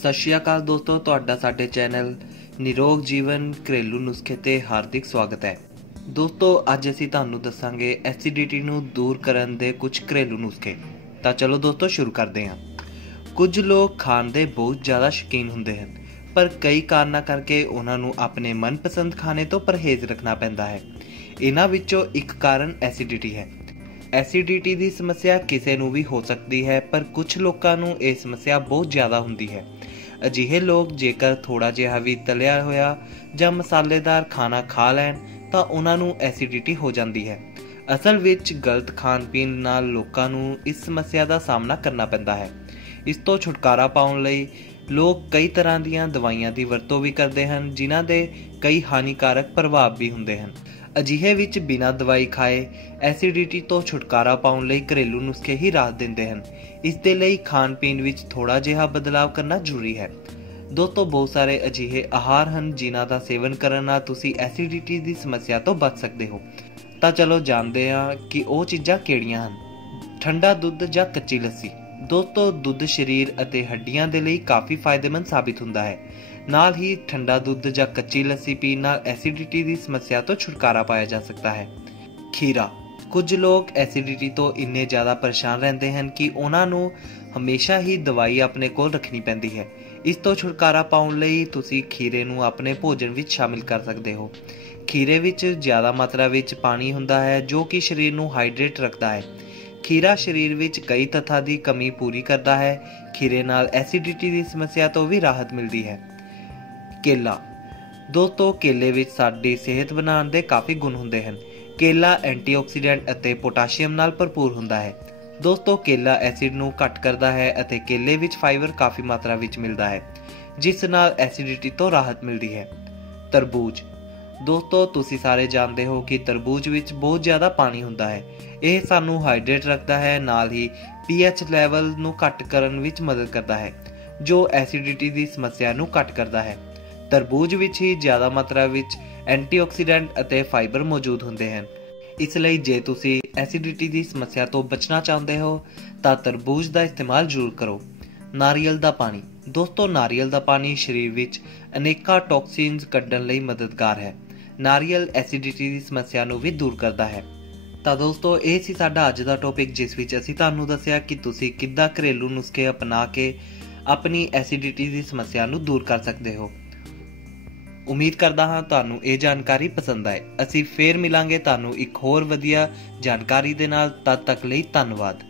ਸਤਿ ਸ਼੍ਰੀ ਅਕਾਲ ਦੋਸਤੋ, ਤੁਹਾਡਾ ਸਾਡੇ ਚੈਨਲ ਨਿਰੋਗ ਜੀਵਨ ਘਰੇਲੂ ਨੁਸਖੇ ਤੇ ਹਾਰਦਿਕ ਸਵਾਗਤ ਹੈ। ਦੋਸਤੋ, ਅੱਜ ਅਸੀਂ ਤੁਹਾਨੂੰ ਦੱਸਾਂਗੇ ਐਸਿਡਿਟੀ ਨੂੰ ਦੂਰ ਕਰਨ ਦੇ ਕੁਝ ਘਰੇਲੂ ਨੁਸਖੇ। ਤਾਂ ਚਲੋ ਦੋਸਤੋ, ਸ਼ੁਰੂ ਕਰਦੇ ਹਾਂ। ਕੁਝ ਲੋਕ ਖਾਣ ਦੇ ਬਹੁਤ ਜ਼ਿਆਦਾ ਸ਼ੌਕੀਨ ਹੁੰਦੇ ਹਨ, ਪਰ ਕਈ ਕਾਰਨਾਂ ਕਰਕੇ ਉਹਨਾਂ ਨੂੰ ਆਪਣੇ ਮਨਪਸੰਦ ਖਾਣੇ ਤੋਂ ਪਰਹੇਜ਼ ਰੱਖਣਾ ਪੈਂਦਾ ਹੈ। ਇਹਨਾਂ ਵਿੱਚੋਂ ਇੱਕ ਕਾਰਨ ਐਸਿਡਿਟੀ ਹੈ। ਐਸਿਡਿਟੀ ਦੀ ਸਮੱਸਿਆ ਕਿਸੇ ਨੂੰ ਵੀ ਹੋ ਸਕਦੀ ਹੈ, ਪਰ ਕੁਝ ਲੋਕਾਂ ਨੂੰ ਇਹ ਸਮੱਸਿਆ ਬਹੁਤ ਜ਼ਿਆਦਾ ਹੁੰਦੀ ਹੈ। ਅਜਿਹੇ ਲੋਕ ਜੇਕਰ ਥੋੜਾ ਜਿਹਾ ਵੀ ਤਲਿਆ ਹੋਇਆ ਜਾਂ ਮਸਾਲੇਦਾਰ ਖਾਣਾ ਖਾ ਲੈਣ, ਤਾਂ ਉਹਨਾਂ ਨੂੰ ਐਸਿਡਿਟੀ ਹੋ ਜਾਂਦੀ ਹੈ। ਅਸਲ ਵਿੱਚ ਗਲਤ ਖਾਣ ਪੀਣ ਨਾਲ ਲੋਕਾਂ ਨੂੰ ਇਸ ਸਮੱਸਿਆ ਦਾ ਸਾਹਮਣਾ ਕਰਨਾ ਪੈਂਦਾ ਹੈ। ਇਸ ਤੋਂ ਛੁਟਕਾਰਾ ਪਾਉਣ ਲਈ ਲੋਕ ਕਈ ਤਰ੍ਹਾਂ ਦੀਆਂ ਦਵਾਈਆਂ ਦੀ ਵਰਤੋਂ ਵੀ ਕਰਦੇ ਹਨ, ਜਿਨ੍ਹਾਂ ਦੇ ਕਈ ਹਾਨੀਕਾਰਕ ਪ੍ਰਭਾਵ ਵੀ ਹੁੰਦੇ ਹਨ। ਅਜਿਹੇ ਵਿੱਚ ਬਿਨਾਂ ਦਵਾਈ ਖਾਏ ਐਸਿਡਿਟੀ ਤੋਂ ਛੁਟਕਾਰਾ ਪਾਉਣ ਲਈ ਘਰੇਲੂ ਨੁਸਖੇ ਹੀ ਰਾਹਤ ਦਿੰਦੇ ਹਨ। ਇਸ ਦੇ ਲਈ ਖਾਣ ਪੀਣ ਵਿੱਚ ਥੋੜਾ ਜਿਹਾ ਬਦਲਾਅ ਕਰਨਾ ਜ਼ਰੂਰੀ ਹੈ। ਦੋਸਤੋ, ਬਹੁਤ ਸਾਰੇ ਅਜਿਹੇ ਆਹਾਰ ਹਨ ਜਿਨ੍ਹਾਂ ਦਾ ਸੇਵਨ ਕਰਨ ਨਾਲ ਤੁਸੀਂ ਐਸਿਡਿਟੀ ਦੀ ਸਮੱਸਿਆ ਤੋਂ ਬਚ ਸਕਦੇ ਹੋ। ਤਾਂ ਚਲੋ ਜਾਣਦੇ ਹਾਂ ਕਿ ਉਹ ਚੀਜ਼ਾਂ ਕਿਹੜੀਆਂ ਹਨ। ਠੰਡਾ ਦੁੱਧ ਜਾਂ ਕੱਚੀ ਲੱਸੀ। ਦੋਸਤੋ, ਦੁੱਧ ਸਰੀਰ ਅਤੇ ਹੱਡੀਆਂ ਦੇ ਲਈ ਕਾਫੀ ਫਾਇਦੇਮੰਦ ਸਾਬਿਤ ਹੁੰਦਾ ਹੈ। ਨਾਲ ਹੀ ਠੰਡਾ ਦੁੱਧ ਜਾਂ ਕੱਚੀ ਲੱਸੀ ਪੀਣ ਨਾਲ ਐਸਿਡਿਟੀ ਦੀ ਸਮੱਸਿਆ ਤੋਂ ਛੁਟਕਾਰਾ ਪਾਇਆ ਜਾ ਸਕਦਾ ਹੈ। ਖੀਰਾ। ਕੁਝ ਲੋਕ ਐਸਿਡਿਟੀ ਤੋਂ ਇੰਨੇ ਜ਼ਿਆਦਾ ਪਰੇਸ਼ਾਨ ਰਹਿੰਦੇ ਹਨ ਕਿ ਉਹਨਾਂ ਨੂੰ ਹਮੇਸ਼ਾ ਹੀ ਦਵਾਈ ਆਪਣੇ ਕੋਲ ਰੱਖਣੀ ਪੈਂਦੀ ਹੈ। ਇਸ ਤੋਂ ਛੁਟਕਾਰਾ ਪਾਉਣ ਲਈ ਤੁਸੀਂ ਖੀਰੇ ਨੂੰ ਆਪਣੇ ਭੋਜਨ ਵਿੱਚ ਸ਼ਾਮਿਲ ਕਰ ਸਕਦੇ ਹੋ। ਖੀਰੇ ਵਿੱਚ ਜ਼ਿਆਦਾ ਮਾਤਰਾ ਵਿੱਚ ਪਾਣੀ ਹੁੰਦਾ ਹੈ, ਜੋ ਕਿ ਸਰੀਰ ਨੂੰ ਹਾਈਡਰੇਟ ਰੱਖਦਾ ਹੈ। ਖੀਰਾ ਸਰੀਰ ਵਿੱਚ ਕਈ ਤੱਤਾਂ ਦੀ ਕਮੀ ਪੂਰੀ ਕਰਦਾ ਹੈ। ਖੀਰੇ ਨਾਲ ਐਸਿਡਿਟੀ ਦੀ ਸਮੱਸਿਆ ਤੋਂ ਵੀ ਰਾਹਤ ਮਿਲਦੀ ਹੈ। ਕੇਲਾ। ਦੋਸਤੋ, ਕੇਲੇ ਵਿੱਚ ਸਾਡੀ ਸਿਹਤ ਬਣਾਉਣ ਦੇ ਕਾਫੀ ਗੁਣ ਹੁੰਦੇ ਹਨ। ਕੇਲਾ ਐਂਟੀਆਕਸੀਡੈਂਟ ਅਤੇ ਪੋਟਾਸ਼ੀਅਮ ਨਾਲ ਭਰਪੂਰ ਹੁੰਦਾ ਹੈ। ਦੋਸਤੋ, ਕੇਲਾ ਐਸਿਡ ਨੂੰ ਘੱਟ ਕਰਦਾ ਹੈ ਅਤੇ ਕੇਲੇ ਵਿੱਚ ਫਾਈਬਰ ਕਾਫੀ ਮਾਤਰਾ ਵਿੱਚ ਮਿਲਦਾ ਹੈ, ਜਿਸ ਨਾਲ ਐਸਿਡਿਟੀ ਤੋਂ ਰਾਹਤ ਮਿਲਦੀ ਹੈ। ਤਰਬੂਜ। ਦੋਸਤੋ, ਤੁਸੀਂ ਸਾਰੇ ਜਾਣਦੇ ਹੋ ਕਿ ਤਰਬੂਜ ਵਿੱਚ ਬਹੁਤ ਜ਼ਿਆਦਾ ਪਾਣੀ ਹੁੰਦਾ ਹੈ। ਇਹ ਸਾਨੂੰ ਹਾਈਡਰੇਟ ਰੱਖਦਾ ਹੈ, ਨਾਲ ਹੀ ਪੀਐਚ ਲੈਵਲ ਨੂੰ ਘੱਟ ਕਰਨ ਵਿੱਚ ਮਦਦ ਕਰਦਾ ਹੈ, ਜੋ ਐਸਿਡਿਟੀ ਦੀ ਸਮੱਸਿਆ ਨੂੰ ਘੱਟ ਕਰਦਾ ਹੈ। ਤਰਬੂਜ ਵਿੱਚ ਹੀ ਜ਼ਿਆਦਾ ਮਾਤਰਾ ਵਿੱਚ ਐਂਟੀਆਕਸੀਡੈਂਟ ਅਤੇ ਫਾਈਬਰ ਮੌਜੂਦ ਹੁੰਦੇ ਹਨ। ਇਸ ਲਈ ਜੇ ਤੁਸੀਂ ਐਸਿਡਿਟੀ ਦੀ ਸਮੱਸਿਆ ਤੋਂ ਬਚਣਾ ਚਾਹੁੰਦੇ ਹੋ, ਤਾਂ ਤਰਬੂਜ ਦਾ ਇਸਤੇਮਾਲ ਜ਼ਰੂਰ ਕਰੋ। ਨਾਰੀਅਲ ਦਾ ਪਾਣੀ। ਦੋਸਤੋ, ਨਾਰੀਅਲ ਦਾ ਪਾਣੀ ਸਰੀਰ ਵਿੱਚ ਅਨੇਕਾਂ ਟੌਕਸਿਨਸ ਕੱਢਣ ਲਈ ਮਦਦਗਾਰ ਹੈ। ਨਾਰੀਅਲ ਐਸਿਡਿਟੀ ਦੀ ਸਮੱਸਿਆ ਨੂੰ ਵੀ ਦੂਰ ਕਰਦਾ ਹੈ। ਤਾਂ ਦੋਸਤੋ, ਇਹ ਸੀ ਸਾਡਾ ਅੱਜ ਦਾ ਟੌਪਿਕ, ਜਿਸ ਵਿੱਚ ਅਸੀਂ ਤੁਹਾਨੂੰ ਦੱਸਿਆ ਕਿ ਤੁਸੀਂ ਕਿੱਦਾਂ ਘਰੇਲੂ ਨੁਸਖੇ ਅਪਣਾ ਕੇ ਆਪਣੀ ਐਸਿਡਿਟੀ ਦੀ ਸਮੱਸਿਆ ਨੂੰ ਦੂਰ ਕਰ ਸਕਦੇ ਹੋ। ਉਮੀਦ ਕਰਦਾ ਹਾਂ ਤੁਹਾਨੂੰ ਇਹ ਜਾਣਕਾਰੀ ਪਸੰਦ ਆਏ। ਅਸੀਂ ਫੇਰ ਮਿਲਾਂਗੇ ਤੁਹਾਨੂੰ ਇੱਕ ਹੋਰ ਵਧੀਆ ਜਾਣਕਾਰੀ ਦੇ ਨਾਲ। ਤਦ ਤੱਕ ਲਈ ਧੰਨਵਾਦ।